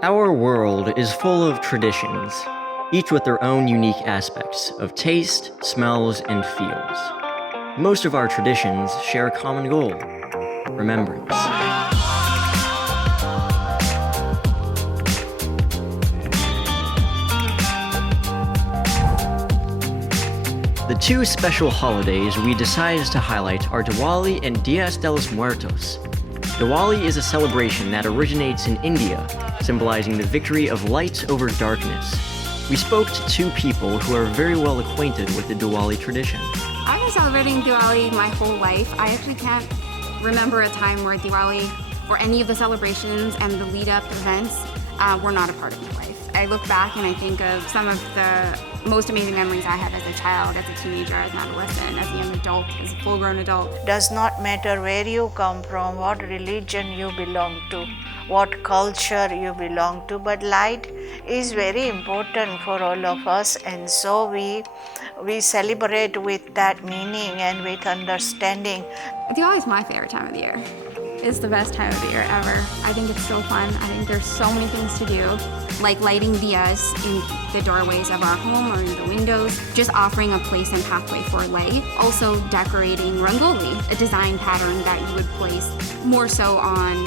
Our world is full of traditions, each with their own unique aspects of taste, smells, and feels. Most of our traditions share a common goal: remembrance. The two special holidays we decided to highlight are Diwali and Dias de los Muertos. Diwali is a celebration that originates in India, symbolizing the victory of light over darkness. We spoke to two people who are very well acquainted with the Diwali tradition. I've been celebrating Diwali my whole life. I actually can't remember a time where Diwali or any of the celebrations and the lead-up events were not a part of my life. I look back and I think of some of the most amazing memories I had as a child, as a teenager, as an adolescent, as a young adult, as a full-grown adult. Does not matter where you come from, what religion you belong to, what culture you belong to, but light is very important for all of us, and so we celebrate with that meaning and with understanding. Diwali is my favorite time of the year. It's the best time of the year ever. I think it's so fun. I think there's so many things to do, like lighting diyas in the doorways of our home or in the windows, just offering a place and pathway for light. Also decorating rangoli, a design pattern that you would place more so on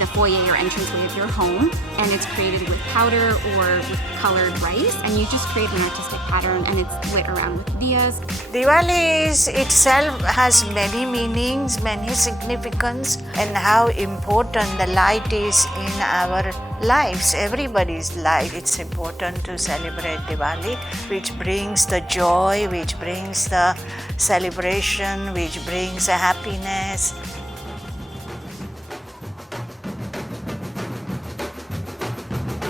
the foyer or entranceway of your home, and it's created with powder or with colored rice, and you just create an artistic pattern and it's lit around with diyas. Diwali itself has many meanings, many significance, and how important the light is in our lives, everybody's life. It's important to celebrate Diwali, which brings the joy, which brings the celebration, which brings the happiness.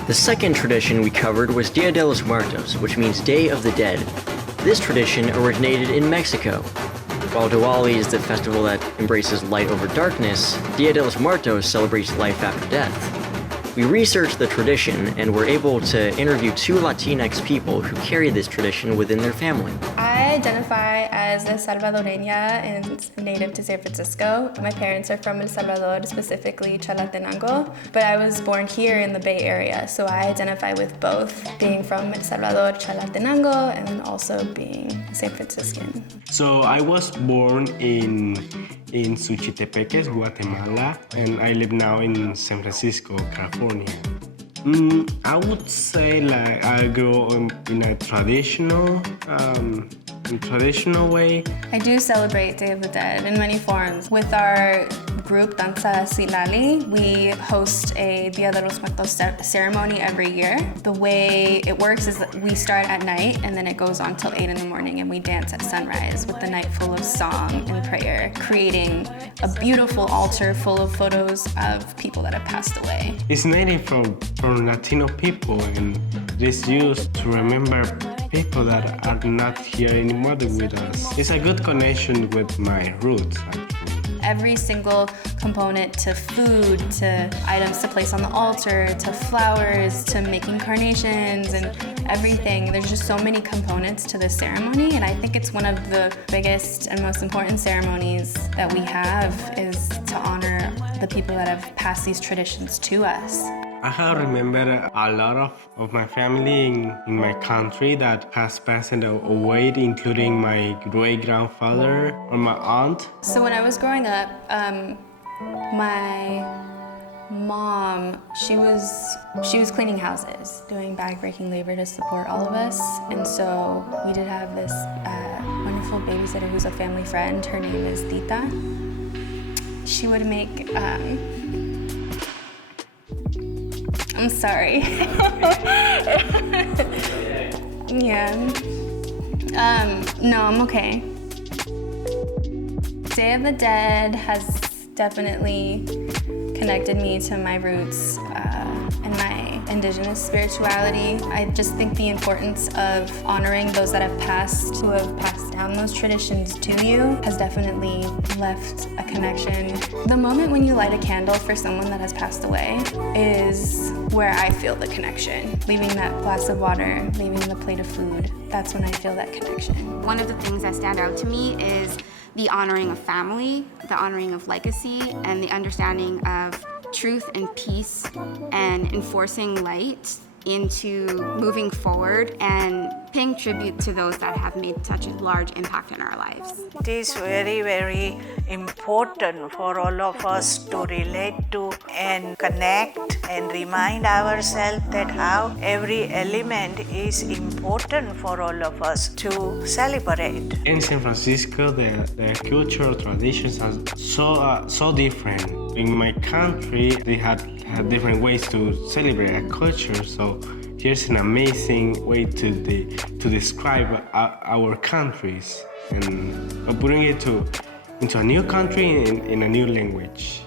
The second tradition we covered was Dia de los Muertos, which means Day of the Dead. This tradition originated in Mexico. While Diwali is the festival that embraces light over darkness, Dia de los Muertos celebrates life after death. We researched the tradition and were able to interview two Latinx people who carry this tradition within their family. I identify as a Salvadoreña and native to San Francisco. My parents are from El Salvador, specifically Chalatenango, but I was born here in the Bay Area, so I identify with both, being from El Salvador, Chalatenango, and also being San Franciscan. So I was born in Suchitepeques, Guatemala, and I live now in San Francisco, California. I would say like I grew up in a traditional way. I do celebrate Day of the Dead in many forms. With our group Danza Silali, we host a Dia de los Muertos ceremony every year. The way it works is that we start at night and then it goes on till 8 in the morning, and we dance at sunrise with the night full of song and prayer, creating a beautiful altar full of photos of people that have passed away. It's native from Latino people, and it is used to remember people that are not here anymore with us. It's a good connection with my roots, actually. Every single component, to food, to items to place on the altar, to flowers, to making carnations and everything. There's just so many components to this ceremony, and I think it's one of the biggest and most important ceremonies that we have, is to honor the people that have passed these traditions to us. I have remembered a lot of my family in my country that has passed away, including my great-grandfather or my aunt. So when I was growing up, my mom, she was cleaning houses, doing bag-breaking labor to support all of us. And so we did have this wonderful babysitter who's a family friend. Her name is Tita. She would make, I'm sorry. Yeah. No, I'm okay. Day of the Dead has definitely connected me to my roots and my indigenous spirituality. I just think the importance of honoring those that have passed, who have passed down those traditions to you, has definitely left a connection. The moment when you light a candle for someone that has passed away is where I feel the connection. Leaving that glass of water, leaving the plate of food, that's when I feel that connection. One of the things that stand out to me is the honoring of family, the honoring of legacy, and the understanding of truth and peace and enforcing light into moving forward and paying tribute to those that have made such a large impact in our lives. It is very, very important for all of us to relate to and connect and remind ourselves that how every element is important for all of us to celebrate. In San Francisco, the cultural traditions are so different. In my country, they had different ways to celebrate a culture. So here's an amazing way to describe our countries and putting it into a new country in a new language.